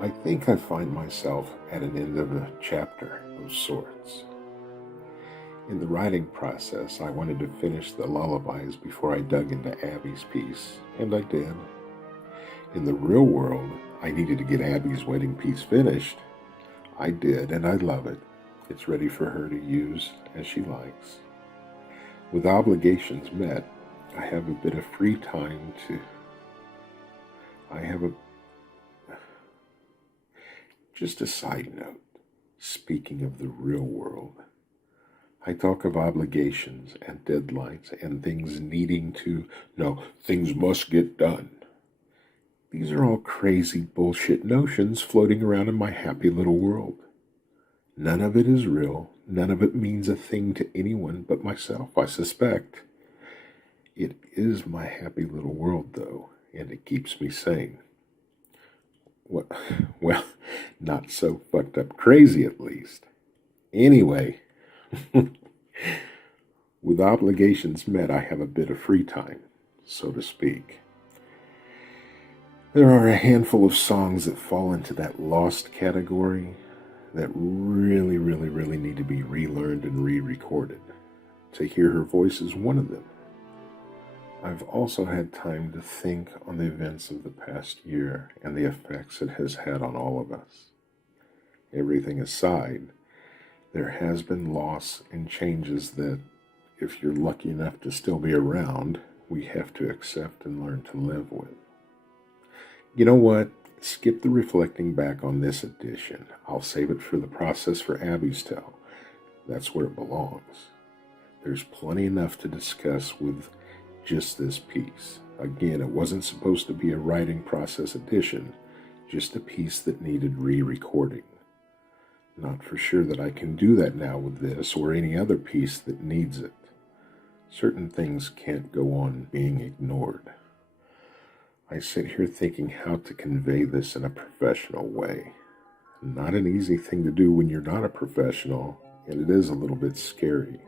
I think I find myself at an end of a chapter of sorts. In the writing process, I wanted to finish the lullabies before I dug into Abby's piece, and I did. In the real world, I needed to get Abby's wedding piece finished. I did, and I love it. It's ready for her to use as she likes. With obligations met, I have a bit of free time to... Just a side note, speaking of the real world, I talk of obligations and deadlines and things needing to, no, things must get done. These are all crazy bullshit notions floating around in my happy little world. None of it is real. None of it means a thing to anyone but myself, I suspect. It is my happy little world, though, and it keeps me sane. Well, not so fucked up crazy, at least. Anyway, with obligations met, I have a bit of free time, so to speak. There are a handful of songs that fall into that lost category that really need to be relearned and re-recorded. To hear her voice is one of them. I've also had time to think on the events of the past year and the effects it has had on all of us. Everything aside, there has been loss and changes that, if you're lucky enough to still be around, we have to accept and learn to live with. You know what? Skip the reflecting back on this edition. I'll save it for the process for Abby's tale. That's where it belongs. There's plenty enough to discuss with just this piece. Again, it wasn't supposed to be a writing process edition, just a piece that needed re-recording. Not for sure that I can do that now with this or any other piece that needs it. Certain things can't go on being ignored. I sit here thinking how to convey this in a professional way. Not an easy thing to do when you're not a professional, and it is a little bit scary.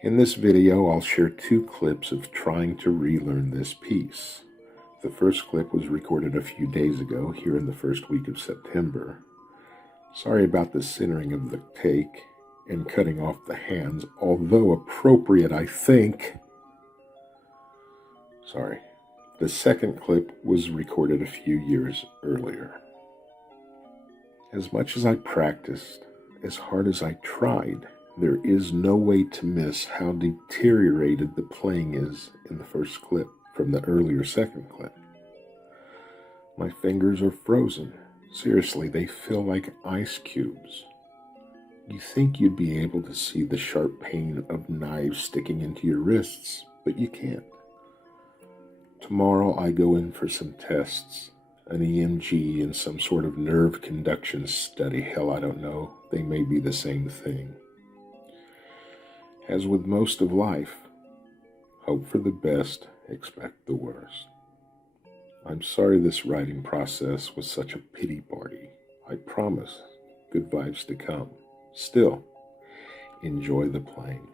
In this video, I'll share 2 clips of trying to relearn this piece. The first clip was recorded a few days ago, here in the first week of September. Sorry about the centering of the take and cutting off the hands, although appropriate, I think. Sorry. The second clip was recorded a few years earlier. As much as I practiced, as hard as I tried, there is no way to miss how deteriorated the playing is in the first clip from the earlier second clip. My fingers are frozen. Seriously, they feel like ice cubes. You think you'd be able to see the sharp pain of knives sticking into your wrists, but you can't. Tomorrow I go in for some tests, an EMG and some sort of nerve conduction study. Hell, I don't know. They may be the same thing. As with most of life, hope for the best, expect the worst. I'm sorry this writing process was such a pity party. I promise, good vibes to come. Still, enjoy the playing.